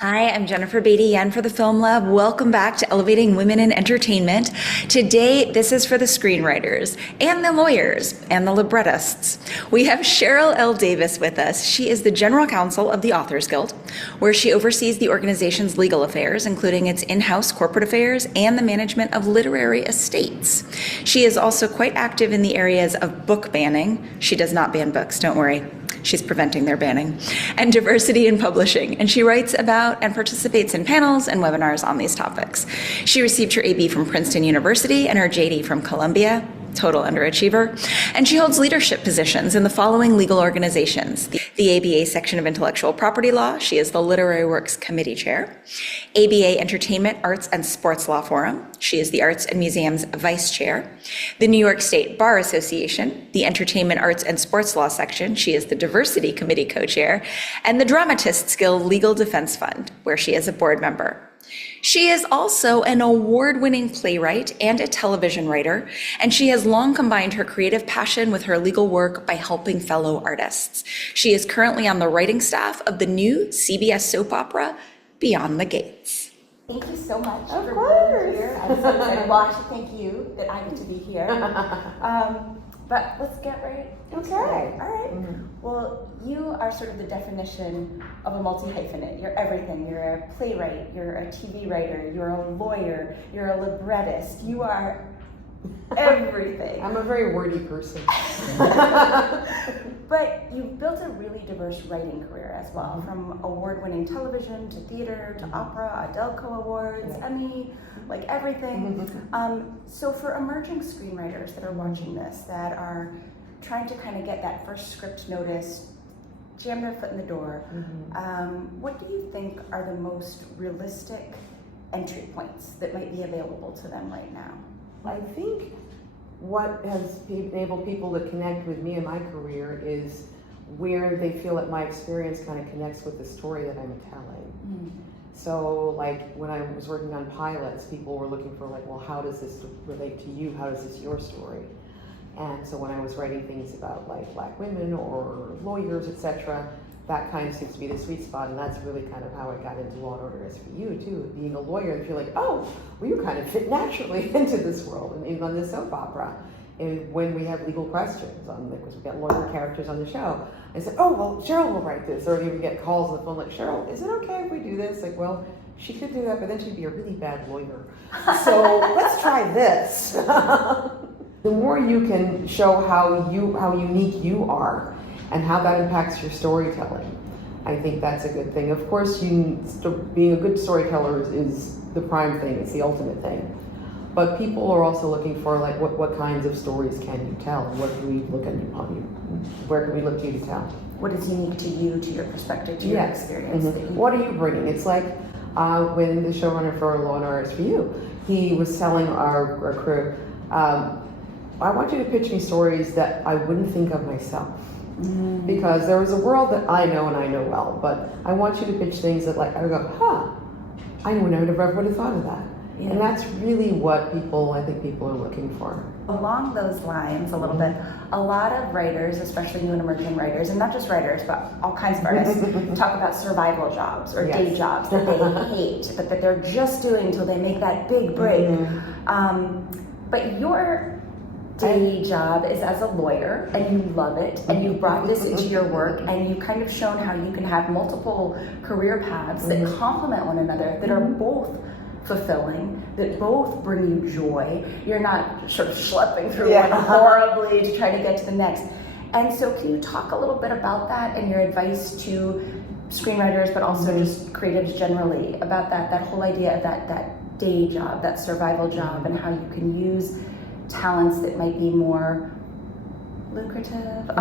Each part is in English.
Hi, I'm Jennifer Beatty-Yen for the Film Lab. Welcome back to Elevating Women in Entertainment. Today, this is for the screenwriters and the lawyers and the librettists. We have Cheryl L. Davis with us. She is the General Counsel of the Authors Guild, where she oversees the organization's legal affairs, including its in-house corporate affairs and the management of literary estates. She is also quite active in the areas of book banning. She does not ban books, don't worry. She's preventing their banning, and diversity in publishing. And she writes about and participates in panels and webinars on these topics. She received her AB from Princeton University and her JD from Columbia, total underachiever. And she holds leadership positions in the following legal organizations: the ABA Section of Intellectual Property Law. She is the Literary Works Committee Chair. ABA Entertainment, Arts, and Sports Law Forum. She is the Arts and Museums Vice Chair. The New York State Bar Association, the Entertainment, Arts, and Sports Law Section. She is the Diversity Committee Co-Chair. And the Dramatists Guild Legal Defense Fund, where she is a board member. She is also an award-winning playwright and a television writer, and she has long combined her creative passion with her legal work by helping fellow artists. She is currently on the writing staff of the new CBS soap opera, Beyond the Gates. Thank you so much Of for course. being here. I'm so excited. Well, actually, thank you that I get to be here. But let's get right into it. All right. Well, you are sort of the definition of a multi-hyphenate. You're everything. You're a playwright, you're a TV writer, you're a lawyer, you're a librettist. You are everything. I'm a very wordy person. But you've built a really diverse writing career as well, from award-winning television to theater to opera, Adelco Awards, Emmy, like everything. So for emerging screenwriters that are watching this, that are trying to kind of get that first script notice, jam their foot in the door, what do you think are the most realistic entry points that might be available to them right now? I think what has enabled people to connect with me in my career is where they feel that my experience kind of connects with the story that I'm telling. So like when I was working on pilots, people were looking for like, well, how does this relate to you? How is this your story? And so when I was writing things about like Black women or lawyers, etc., that kind of seems to be the sweet spot, and that's really kind of how I got into Law and Order SVU too. Being a lawyer, and feel like, oh, well, you kind of fit naturally into this world, and even on this soap opera. And when we have legal questions, because we get lawyer characters on the show, I said, oh, well, Cheryl will write this. Or even get calls on the phone like, Cheryl, is it okay if we do this? Like, well, she could do that, but then she'd be a really bad lawyer. So let's try this. The more you can show how unique you are, and how that impacts your storytelling, I think that's a good thing. Of course, being a good storyteller is the prime thing, it's the ultimate thing. But people are also looking for like, what kinds of stories can you tell? What can we look upon you? Where can we look to you to tell? What is unique to you, to your perspective, to your experience? What are you bringing? It's like when the showrunner for Law and Order SVU, he was telling our crew, I want you to pitch me stories that I wouldn't think of myself. Because there is a world that I know and I know well, but I want you to pitch things that like, I would go, I would never would have thought of that. Yeah. And that's really what I think people are looking for. Along those lines a little bit, a lot of writers, especially new and emerging writers, and not just writers, but all kinds of artists, talk about survival jobs or day jobs that they hate, but that they're just doing until they make that big break. But your day job is as a lawyer, and you love it, and you brought this into your work, and you've kind of shown how you can have multiple career paths that complement one another, that are both fulfilling, that both bring you joy. You're not sort of schlepping through one horribly to try to get to the next. And so can you talk a little bit about that and your advice to screenwriters, but also just creatives generally, about that whole idea of that day job, that survival job, and how you can use talents that might be more lucrative, but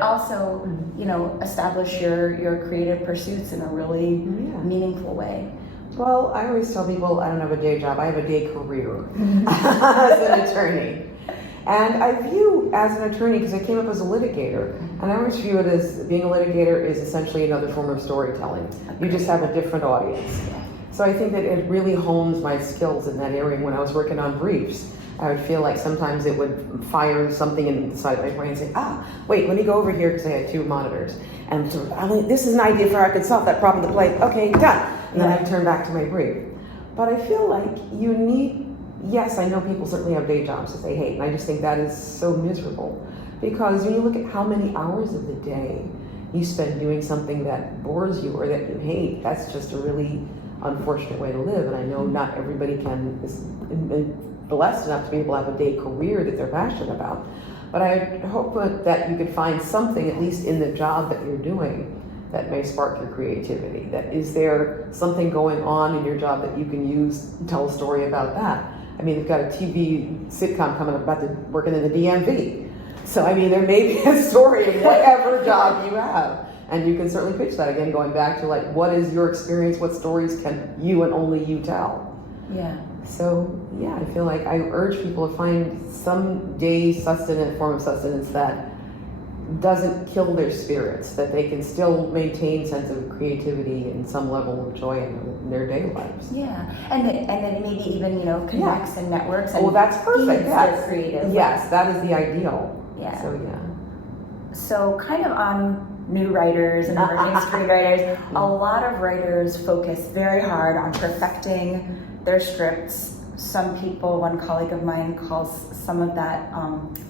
also, establish your creative pursuits in a really meaningful way. Well, I always tell people I don't have a day job, I have a day career as an attorney. And I view as an attorney, because I came up as a litigator, and I always view it as being a litigator is essentially another form of storytelling. You just have a different audience. So I think that it really hones my skills in that area. When I was working on briefs, I would feel like sometimes it would fire something inside my brain and say, wait, let me go over here, because I had 2 monitors. And so, this is an idea for how I could solve that problem to play. Okay, done. And then I turn back to my brief. But I feel like you need, yes, I know people certainly have day jobs that they hate, and I just think that is so miserable. Because when you look at how many hours of the day you spend doing something that bores you or that you hate, that's just a really unfortunate way to live. And I know not everybody is blessed enough to be able to have a day career that they're passionate about. But I hope that you could find something, at least in the job that you're doing, that may spark your creativity. That is there something going on in your job that you can use to tell a story about that? I mean, you've got a TV sitcom coming up about working in the DMV. So, I mean, there may be a story in whatever job you have. And you can certainly pitch that, again, going back to like, what is your experience? What stories can you and only you tell? Yeah. So, yeah, I feel like I urge people to find some day form of sustenance that doesn't kill their spirits, that they can still maintain sense of creativity and some level of joy in their daily lives. Yeah, and then maybe even, connects and networks and that's perfect. feeds their creative. Yes, that is the ideal. Yeah. So, yeah. So kind of on new writers and emerging screenwriters, a lot of writers focus very hard on perfecting their scripts. Some people, one colleague of mine calls some of that,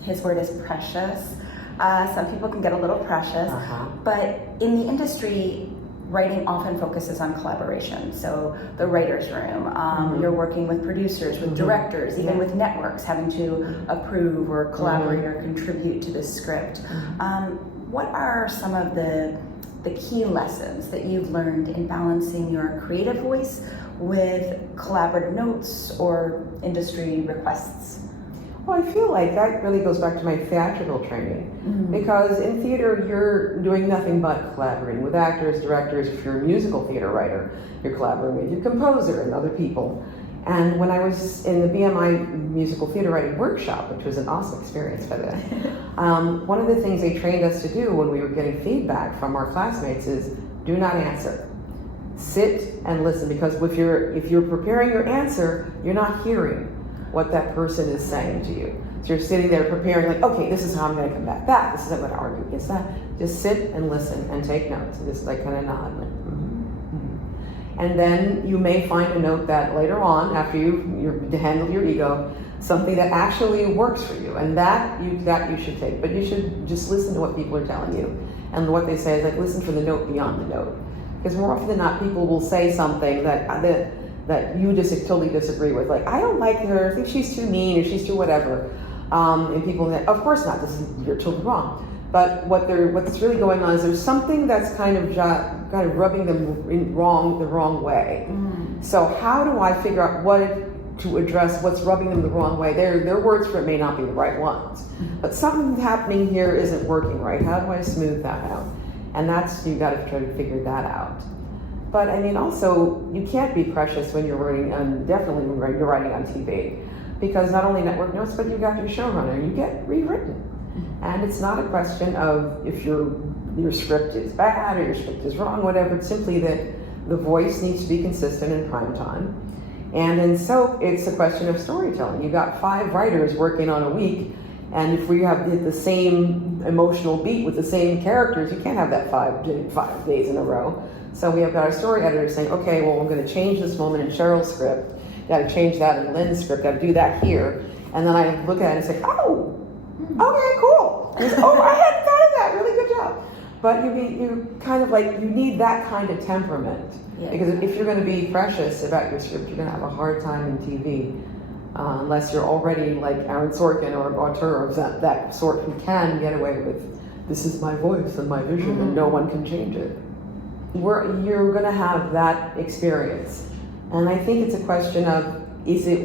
his word is precious. Some people can get a little precious, but in the industry, writing often focuses on collaboration. So the writer's room, you're working with producers, with directors, even with networks having to approve or collaborate or contribute to the script. What are some of the key lessons that you've learned in balancing your creative voice with collaborative notes or industry requests? Well, I feel like that really goes back to my theatrical training, because in theater you're doing nothing but collaborating with actors, directors. If you're a musical theater writer, you're collaborating with your composer and other people. And when I was in the BMI musical theater writing workshop, which was an awesome experience by then, one of the things they trained us to do when we were getting feedback from our classmates is do not answer. Sit and listen, because if you're preparing your answer, you're not hearing what that person is saying to you. So you're sitting there preparing, like, okay, this is how I'm going to come back. This is how I'm going to argue against that. Just sit and listen and take notes. And just like kind of nod. Like, And then you may find a note that later on, after you handle your ego, something that actually works for you, and that you should take. But you should just listen to what people are telling you, and what they say is like listen for the note beyond the note, because more often than not, people will say something that you just totally disagree with. Like, I don't like her, I think she's too mean, or she's too whatever. And people say, of course not, you're totally wrong. But what's really going on is there's something that's kind of rubbing them the wrong way. So how do I figure out what to address what's rubbing them the wrong way? Their words for it may not be the right ones, but something happening here isn't working right. How do I smooth that out? And you got to try to figure that out. But I mean, also, you can't be precious when you're writing, definitely when you're writing on TV, because not only network notes, but you've got your showrunner, you get rewritten. And it's not a question of if your script is bad or your script is wrong, whatever. It's simply that the voice needs to be consistent in prime time. And in soap, it's a question of storytelling. You've got 5 writers working on a week, and if we have the same emotional beat with the same characters, you can't have that 5 days in a row. So we have got our story editor saying, okay, well, I'm going to change this moment in Cheryl's script. Got to change that in Lynn's script. Got to do that here. And then I look at it and say, oh, okay, cool. And say, oh, I hadn't thought of that. Really good job. But you need that kind of temperament. Yeah. Because if you're going to be precious about your script, you're going to have a hard time in TV. Unless you're already like Aaron Sorkin or auteur of that sort who can get away with, this is my voice and my vision and no one can change it. You're going to have that experience. And I think it's a question of,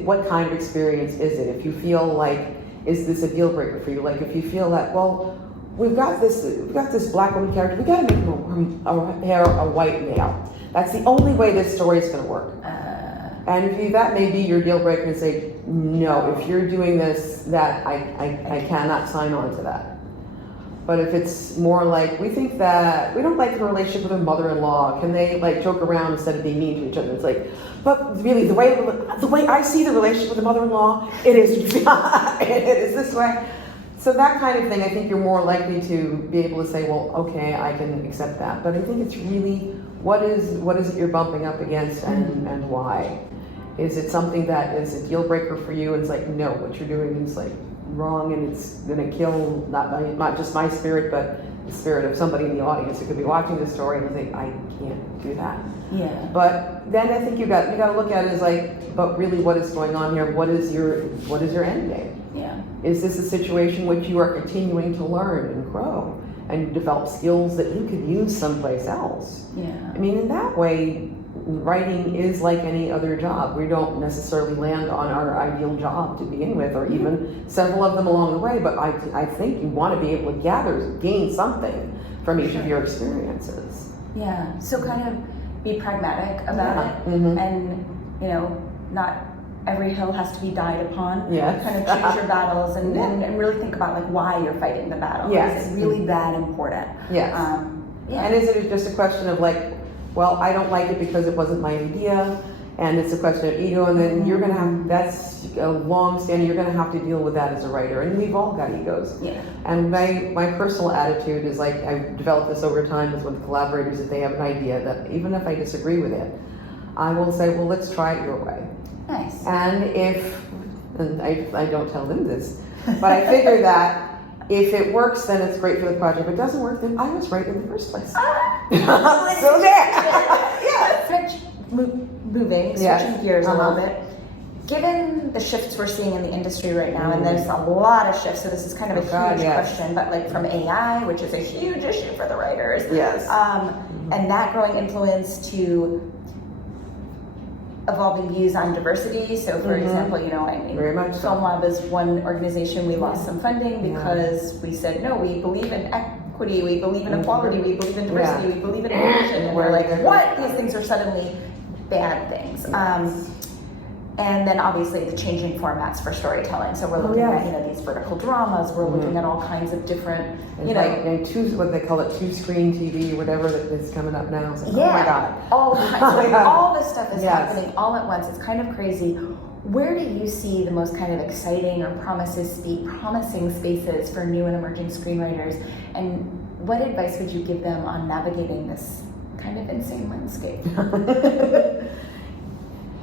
what kind of experience is it? If you feel like, is this a deal breaker for you? Like if you feel that, well, we've got this black woman character, we got to make her hair a white male. That's the only way this story is going to work. And if that may be your deal breaker, and say, no, if you're doing this, that I cannot sign on to that. But if it's more like, we think that, we don't like the relationship with a mother-in-law, can they like joke around instead of being mean to each other? It's like, but really the way I see the relationship with the mother-in-law, it is, it is this way. So that kind of thing, I think you're more likely to be able to say, well, okay, I can accept that. But I think it's really, what is it you're bumping up against and why? Is it something that is a deal breaker for you? And it's like, no, what you're doing is like wrong, and it's gonna kill not just my spirit, but the spirit of somebody in the audience who could be watching the story and think, I can't do that. Yeah. But then I think you got to look at it as like, but really, what is going on here? What is your end game? Yeah. Is this a situation which you are continuing to learn and grow and develop skills that you could use someplace else? Yeah. I mean, in that way, writing is like any other job. We don't necessarily land on our ideal job to begin with, or even several of them along the way, but I think you want to be able to gain something from each of your experiences. Yeah, so kind of be pragmatic about it, and not every hill has to be died upon. Yes. Kind of choose your battles and really think about like why you're fighting the battle. Yes. Is it really that important? Yes. Yeah. And is it just a question of like, well, I don't like it because it wasn't my idea, and it's a question of ego, and then you're gonna have, that's a long standing, you're gonna have to deal with that as a writer, and we've all got egos. Yeah. And my personal attitude is like, I've developed this over time with collaborators, that they have an idea that even if I disagree with it, I will say, well, let's try it your way. Nice. And I don't tell them this, but I figure that if it works, then it's great for the project. If it doesn't work, then I was right in the first place. So there. Yeah. Moving, switching gears a little bit. Given the shifts we're seeing in the industry right now, and there's a lot of shifts, so this is kind of a huge question, but like from AI, which is a huge issue for the writers, and that growing influence to evolving views on diversity. So for example, Very much so. Film Lab is one organization we lost some funding because we said, no, we believe in equity, we believe in equality, we believe in diversity, we believe in inclusion, and we're like, what? These things are suddenly bad things. And then obviously the changing formats for storytelling. So we're looking at these vertical dramas. We're looking at all kinds of different, and what they call it, 2-screen TV, whatever that's coming up now. Like, oh my God, all kinds. All this stuff is happening all at once. It's kind of crazy. Where do you see the most kind of exciting or promising spaces for new and emerging screenwriters? And what advice would you give them on navigating this kind of insane landscape?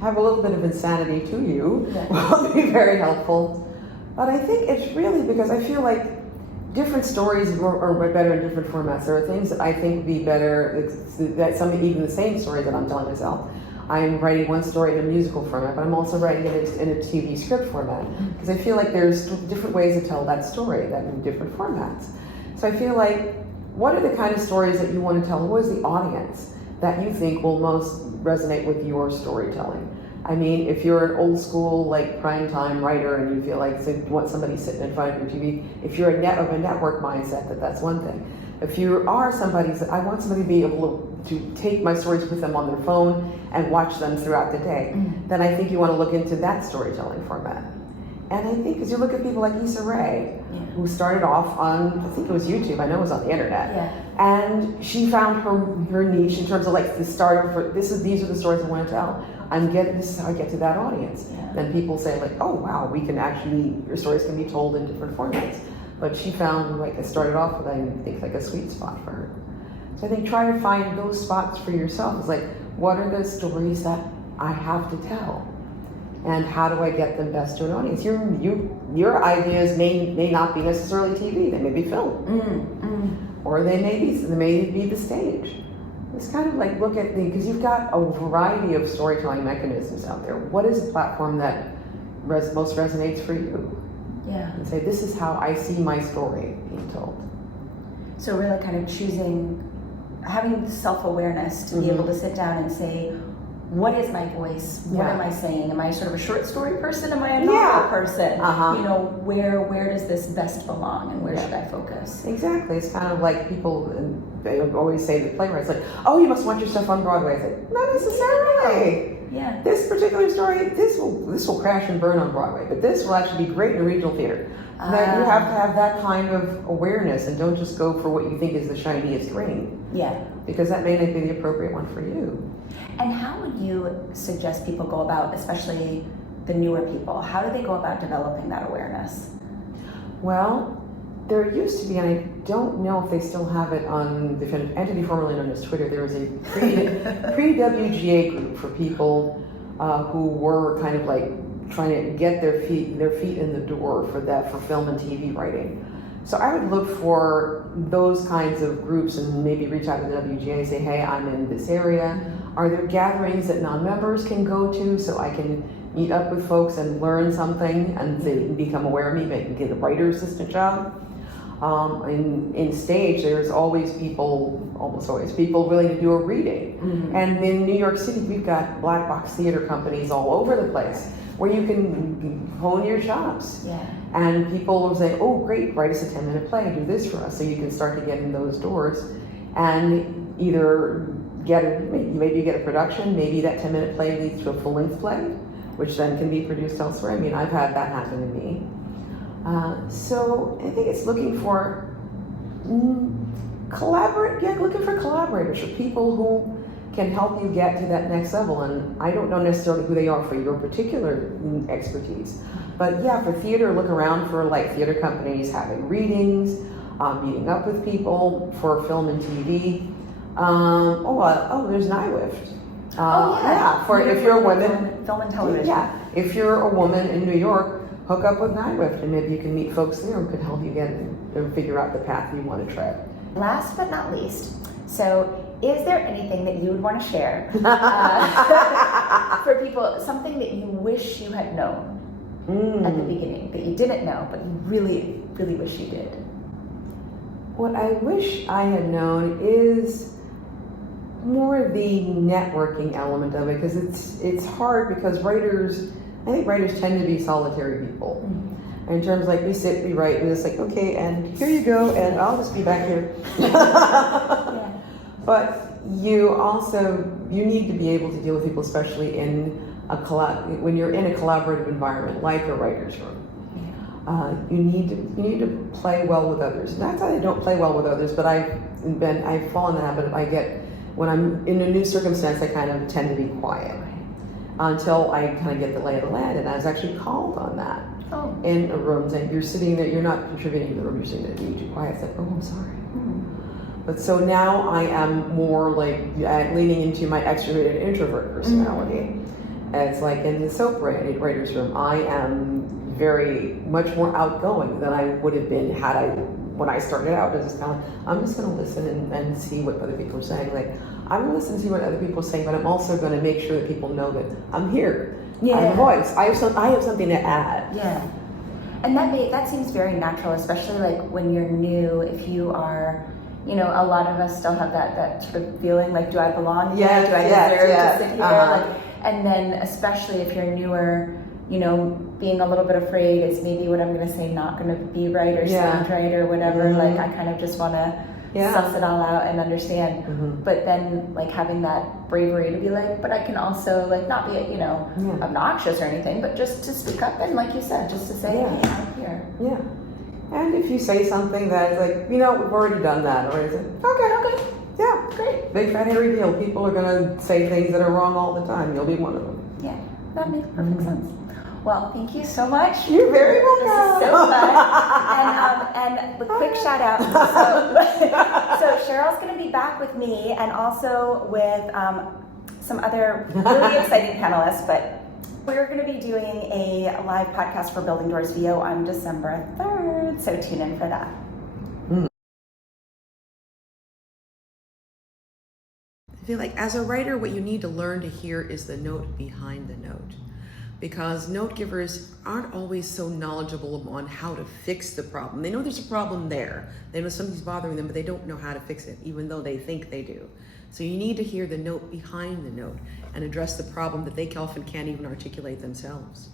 Have a little bit of insanity to you will be very helpful. But I think it's really because I feel like different stories are better in different formats. There are things that I think would be better, that even the same story that I'm telling myself. I'm writing one story in a musical format, but I'm also writing it in a TV script format. Because I feel like there's different ways to tell that story that in different formats. So I feel like, what are the kind of stories that you want to tell? What is the audience that you think will most resonate with your storytelling? I mean, if you're an old school, like primetime writer and you feel like you want somebody sitting in front of your TV, if you're of a network mindset, that's one thing. If you are somebody that I want somebody to be able to take my stories with them on their phone and watch them throughout the day, then I think you want to look into that storytelling format. And I think, because you look at people like Issa Rae, who started off on, I think it was YouTube, I know it was on the internet, and she found her niche in terms of like the starter for, these are the stories I want to tell. This is how I get to that audience. Then people say like, oh wow, your stories can be told in different formats. But she found, like, I started off with, I think, like a sweet spot for her. So I think try to find those spots for yourself. It's like, what are the stories that I have to tell? And how do I get them best to an audience? Your ideas may not be necessarily TV. They may be film. Or they may be the stage. It's kind of like look at because you've got a variety of storytelling mechanisms out there. What is a platform that most resonates for you? And say, this is how I see my story being told. So really kind of having self-awareness to be able to sit down and say, what is my voice? What am I saying? Am I sort of a short story person? Am I a novel person? Where does this best belong and where should I focus? Exactly. It's kind of like people, they always say to playwrights, like, oh, you must want your stuff on Broadway. It's like, not necessarily. This particular story, this will crash and burn on Broadway, but this will actually be great in a regional theater. That you have to have that kind of awareness and don't just go for what you think is the shiniest ring. Yeah. Because that may not be the appropriate one for you. And how would you suggest people go about, especially the newer people, how do they go about developing that awareness? Well, there used to be, and I don't know if they still have it on the entity formerly known as Twitter, there was a pre-WGA group for people who were kind of like trying to get their feet in the door for film and TV writing. So I would look for those kinds of groups and maybe reach out to the WGA and say, hey, I'm in this area. Are there gatherings that non-members can go to so I can meet up with folks and learn something and they can become aware of me, maybe get a writer assistant job? In stage, there's always people, almost always people willing to do a reading. Mm-hmm. And in New York City, we've got black box theater companies all over the place where you can hone your chops. Yeah. And people will say, oh, great, write us a 10-minute play, do this for us. So you can start to get in those doors and either maybe you get a production, maybe that 10-minute play leads to a full-length play, which then can be produced elsewhere. I mean, I've had that happen to me. So I think it's looking for looking for collaborators, for people who can help you get to that next level. And I don't know necessarily who they are for your particular expertise, but yeah, for theater, look around for like theater companies having readings, meeting up with people. For film and TV. There's NIWIFT. If you're a woman, film and television. Yeah, if you're a woman in New York, hook up with NIWIFT and maybe you can meet folks there who can help you get and figure out the path you want to tread. Last but not least, so is there anything that you would want to share for people, something that you wish you had known at the beginning, that you didn't know, but you really, really wish you did? What I wish I had known is more the networking element of it, because it's hard because I think writers tend to be solitary people. Mm-hmm. In terms like we sit, we write, and it's like, okay, and here you go, and I'll just be back here. Yeah. But you need to be able to deal with people, especially when you're in a collaborative environment, like a writer's room. You need to play well with others. Not that I don't play well with others, but I've fallen in the habit of when I'm in a new circumstance, I kind of tend to be quiet until I kind of get the lay of the land. And I was actually called on that in a room, saying, you're sitting there, you're not contributing to the room, you're sitting there, you're too quiet. It's like, oh, I'm sorry. Mm-hmm. But so now I am more like leaning into my extroverted introvert personality. Mm-hmm. And it's like in the soap writer's room, I am very much more outgoing than I would have been when I started out. It was just kind of like, I'm just going to listen and see what other people are saying. Like, I'm going to listen and see what other people are saying, but I'm also going to make sure that people know that I'm here. Yeah. I have a voice. I have something to add. Yeah. And that seems very natural, especially like when you're new. If you are, a lot of us still have that sort of feeling like, do I belong here? Yes, do I deserve to sit here? And then especially if you're newer, being a little bit afraid, is maybe what I'm going to say not going to be right or sound right or whatever. Mm-hmm. Like, I kind of just want to suss it all out and understand. Mm-hmm. But then, like, having that bravery to be like, but I can also, like, not be, obnoxious or anything, but just to speak up and, like you said, just to say, hey, I'm here. Yeah. And if you say something that is like, we've already done that, or it's like, okay. Yeah, great. Big fat hairy deal. People are going to say things that are wrong all the time. You'll be one of them. Yeah, that makes perfect sense. Well, thank you so much. You're very welcome. This is so fun. And a quick shout out. So Cheryl's going to be back with me and also with some other really exciting panelists. But we're going to be doing a live podcast for Building Doors VO on December 3rd. So tune in for that. I feel like as a writer, what you need to learn to hear is the note behind the note. Because note givers aren't always so knowledgeable on how to fix the problem. They know there's a problem there. They know something's bothering them, but they don't know how to fix it, even though they think they do. So you need to hear the note behind the note and address the problem that they often can't even articulate themselves.